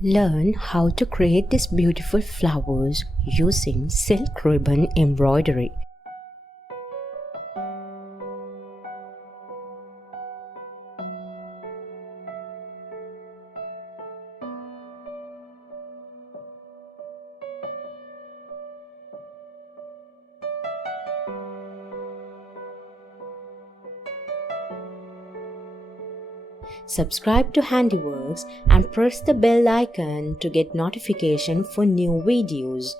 Learn how to create these beautiful flowers using silk ribbon embroidery. Subscribe to HandiWorks and press the bell icon to get notification for new videos.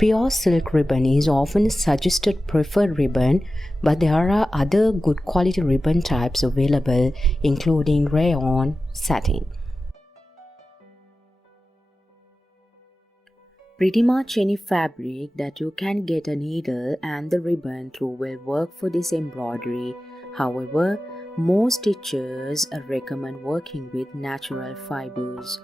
Pure silk ribbon is often a suggested preferred ribbon, but there are other good quality ribbon types available, including rayon, satin. Pretty much any fabric that you can get a needle and the ribbon through will work for this embroidery. However, most stitchers recommend working with natural fibers.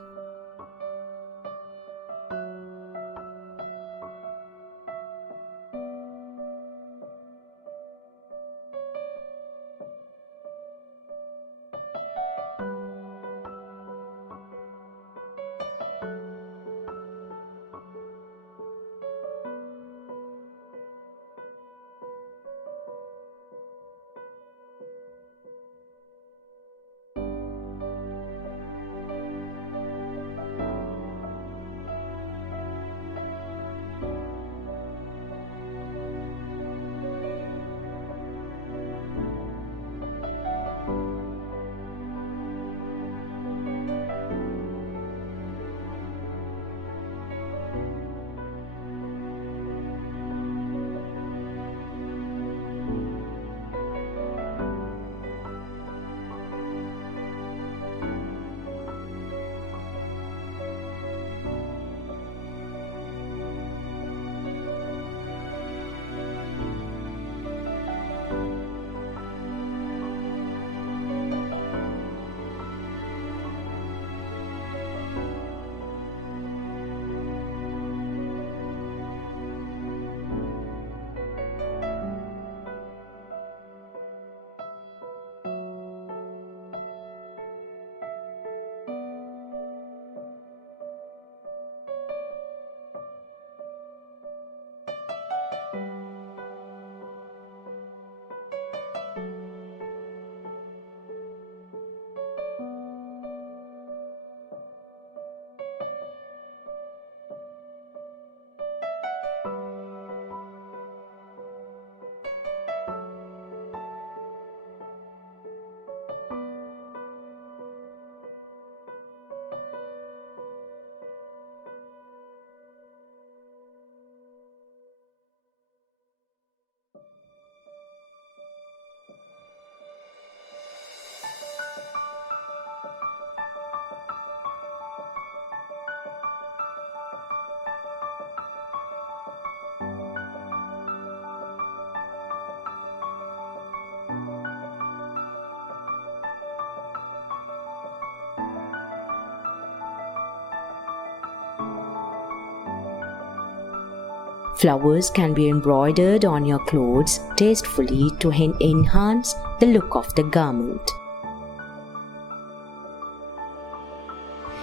Flowers can be embroidered on your clothes tastefully to enhance the look of the garment.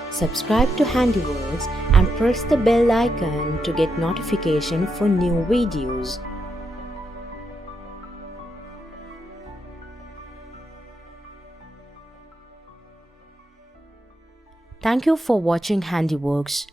Subscribe to HandiWorks and press the bell icon to get notification for new videos. Thank you for watching HandiWorks.